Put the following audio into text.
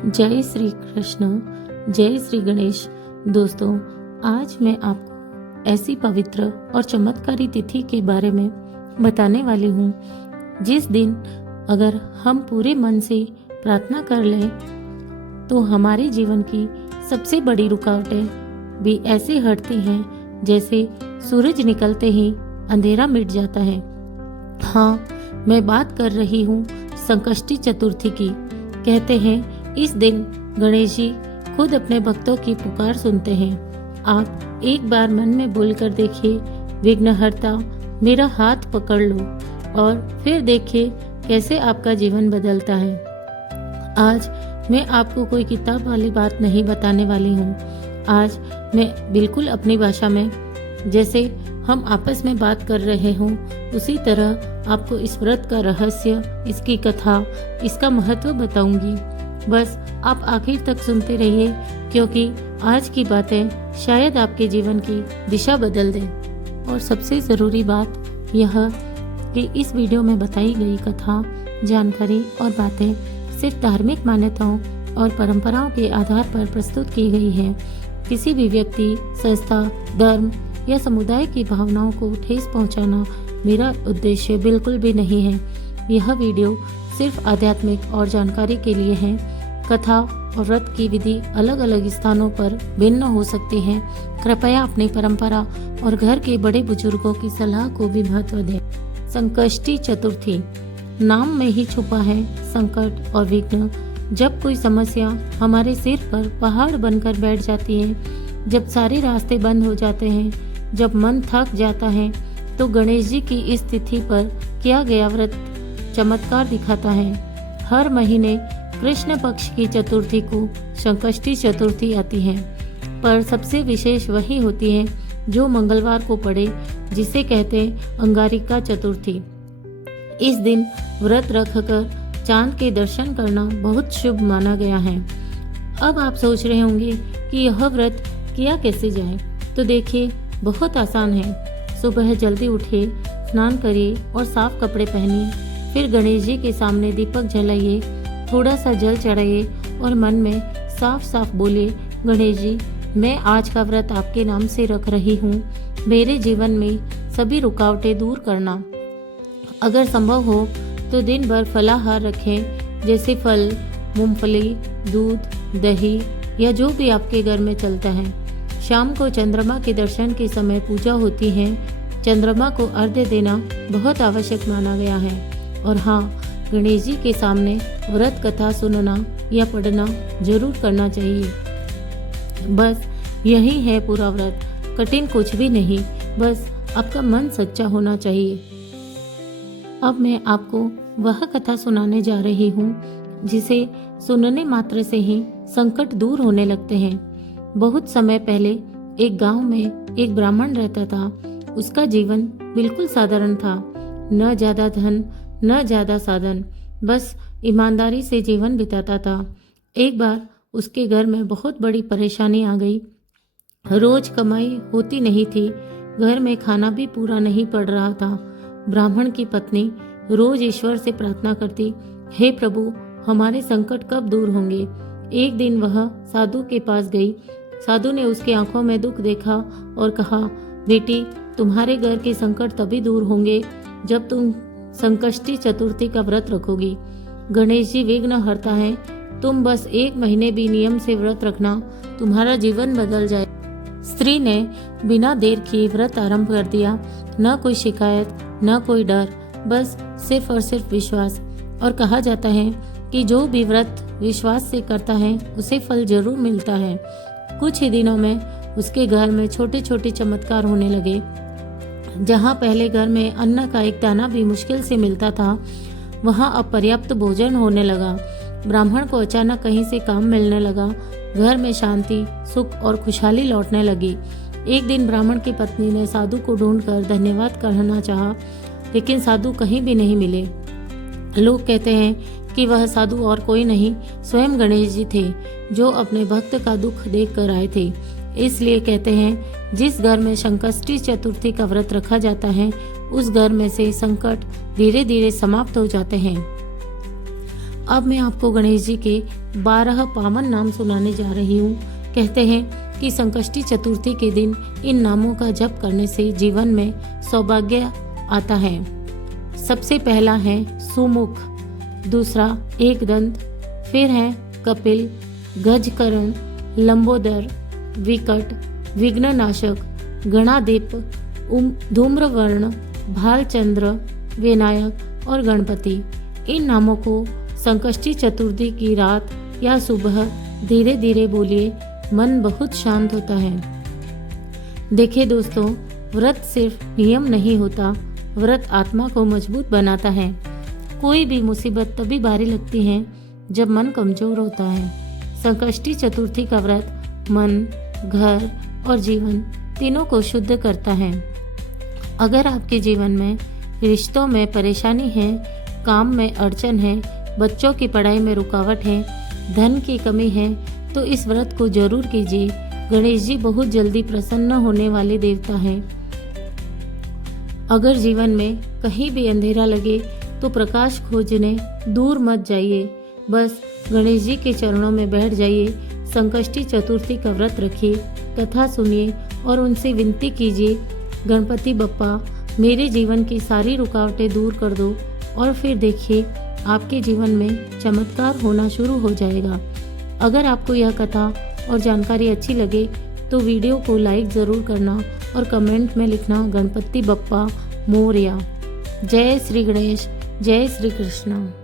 जय श्री कृष्ण, जय श्री गणेश। दोस्तों, आज मैं आपको ऐसी पवित्र और चमत्कारी तिथि के बारे में बताने वाली हूँ जिस दिन अगर हम पूरे मन से प्रार्थना कर लें तो हमारे जीवन की सबसे बड़ी रुकावटें भी ऐसे हटती हैं जैसे सूरज निकलते ही अंधेरा मिट जाता है। हाँ, मैं बात कर रही हूँ संकष्टी चतुर्थी की। कहते हैं इस दिन गणेश जी खुद अपने भक्तों की पुकार सुनते हैं। आप एक बार मन में बोलकर देखिए, विघ्नहर्ता मेरा हाथ पकड़ लो, और फिर देखिए कैसे आपका जीवन बदलता है। आज मैं आपको कोई किताब वाली बात नहीं बताने वाली हूँ। आज मैं बिल्कुल अपनी भाषा में, जैसे हम आपस में बात कर रहे हों, उसी तरह आपको इस व्रत का रहस्य, इसकी कथा, इसका महत्व बताऊंगी। बस आप आखिर तक सुनते रहिए, क्योंकि आज की बातें शायद आपके जीवन की दिशा बदल दें। और सबसे ज़रूरी बात यह कि इस वीडियो में बताई गई कथा, जानकारी और बातें सिर्फ धार्मिक मान्यताओं और परंपराओं के आधार पर प्रस्तुत की गई है। किसी भी व्यक्ति, संस्था, धर्म या समुदाय की भावनाओं को ठेस पहुंचाना मेरा उद्देश्य बिल्कुल भी नहीं है। यह वीडियो सिर्फ आध्यात्मिक और जानकारी के लिए है। कथा और व्रत की विधि अलग अलग स्थानों पर भिन्न हो सकती है। कृपया अपनी परंपरा और घर के बड़े बुजुर्गों की सलाह को भी महत्व दें। संकष्टी चतुर्थी नाम में ही छुपा है संकट और विघ्न। जब कोई समस्या हमारे सिर पर पहाड़ बनकर बैठ जाती है, जब सारे रास्ते बंद हो जाते हैं, जब मन थक जाता है, तो गणेश जी की इस तिथि पर किया गया व्रत चमत्कार दिखाता है। हर महीने कृष्ण पक्ष की चतुर्थी को संकष्टी चतुर्थी आती है, पर सबसे विशेष वही होती है जो मंगलवार को पड़े, जिसे कहते हैं अंगारिका चतुर्थी। इस दिन व्रत रखकर चांद के दर्शन करना बहुत शुभ माना गया है। अब आप सोच रहे होंगे कि यह व्रत किया कैसे जाए, तो देखिए बहुत आसान है। सुबह जल्दी उठिए, स्नान करिए और साफ कपड़े पहनिए। फिर गणेश जी के सामने दीपक जलाइए, थोड़ा सा जल चढ़ाइए और मन में साफ साफ बोलिए, गणेश जी, मैं आज का व्रत आपके नाम से रख रही हूँ। मेरे जीवन में सभी रुकावटें दूर करना। अगर संभव हो तो दिन भर फलाहार रखें, जैसे फल, मूंगफली, दूध, दही या जो भी आपके घर में चलता है। शाम को चंद्रमा के दर्शन के समय पूजा होती है। चंद्रमा को अर्घ्य देना बहुत आवश्यक माना गया है। और हाँ, गणेश जी के सामने व्रत कथा सुनना या पढ़ना जरूर करना चाहिए। बस यही है पूरा व्रत, कठिन कुछ भी नहीं, बस आपका मन सच्चा होना चाहिए। अब मैं आपको वह कथा सुनाने जा रही हूँ जिसे सुनने मात्र से ही संकट दूर होने लगते हैं। बहुत समय पहले एक गांव में एक ब्राह्मण रहता था। उसका जीवन बिल्कुल साधारण था, न ज्यादा धन न ज्यादा साधन, बस ईमानदारी से जीवन बिताता था। एक बार उसके घर में बहुत बड़ी परेशानी आ गई। रोज कमाई होती नहीं थी, घर में खाना भी पूरा नहीं पड़ रहा था। ब्राह्मण की पत्नी रोज ईश्वर से प्रार्थना करती, हे प्रभु, हमारे संकट कब दूर होंगे। एक दिन वह साधु के पास गई। साधु ने उसकी आंखों में दुख देखा और कहा, बेटी, तुम्हारे घर के संकट तभी दूर होंगे जब तुम संकष्टी चतुर्थी का व्रत रखोगी। गणेश जी विघ्न हरता है, तुम बस 1 महीने भी नियम से व्रत रखना, तुम्हारा जीवन बदल जाए। स्त्री ने बिना देर किए व्रत आरंभ कर दिया। न कोई शिकायत, न कोई डर, बस सिर्फ और सिर्फ विश्वास। और कहा जाता है कि जो भी व्रत विश्वास से करता है उसे फल जरूर मिलता है। कुछ ही दिनों में उसके घर में छोटे छोटे चमत्कार होने लगे। जहाँ पहले घर में अन्न का एक दाना भी मुश्किल से मिलता था, वहाँ अब पर्याप्त भोजन होने लगा। ब्राह्मण को अचानक कहीं से काम मिलने लगा। घर में शांति, सुख और खुशहाली लौटने लगी। एक दिन ब्राह्मण की पत्नी ने साधु को ढूंढकर धन्यवाद कहना चाहा, लेकिन साधु कहीं भी नहीं मिले। लोग कहते हैं कि वह साधु और कोई नहीं, स्वयं गणेश जी थे, जो अपने भक्त का दुख देख कर आए थे। इसलिए कहते हैं, जिस घर में संकष्टी चतुर्थी का व्रत रखा जाता है, उस घर में से संकट धीरे धीरे समाप्त हो जाते हैं। अब मैं आपको गणेश जी के 12 पावन नाम सुनाने जा रही हूँ। कहते हैं कि संकष्टी चतुर्थी के दिन इन नामों का जप करने से जीवन में सौभाग्य आता है। सबसे पहला है सुमुख, दूसरा एकदंत, फिर है कपिल, गजकरण, लंबोदर, विकट, विघ्ननाशक, गणाधिप, धूम्रवर्ण, भालचंद्र, विनायक और गणपति। इन नामों को संकष्टी चतुर्थी की रात या सुबह धीरे धीरे बोलिए, मन बहुत शांत होता है। देखिए दोस्तों, व्रत सिर्फ नियम नहीं होता, व्रत आत्मा को मजबूत बनाता है। कोई भी मुसीबत तभी भारी लगती है जब मन कमजोर होता है। संकष्टी चतुर्थी का व्रत मन, घर और जीवन तीनों को शुद्ध करता है। अगर आपके जीवन में रिश्तों में परेशानी है, काम में अड़चन है, बच्चों की पढ़ाई में रुकावट है, धन की कमी है, तो इस व्रत को जरूर कीजिए। गणेश जी बहुत जल्दी प्रसन्न होने वाले देवता हैं। अगर जीवन में कहीं भी अंधेरा लगे तो प्रकाश खोजने दूर मत जाइए, बस गणेश जी के चरणों में बैठ जाइए। संकष्टी चतुर्थी का व्रत रखिए, कथा सुनिए और उनसे विनती कीजिए, गणपति बप्पा मेरे जीवन की सारी रुकावटें दूर कर दो, और फिर देखिए आपके जीवन में चमत्कार होना शुरू हो जाएगा। अगर आपको यह कथा और जानकारी अच्छी लगे तो वीडियो को लाइक ज़रूर करना और कमेंट में लिखना गणपति बप्पा मोरया। जय श्री गणेश, जय श्री कृष्ण।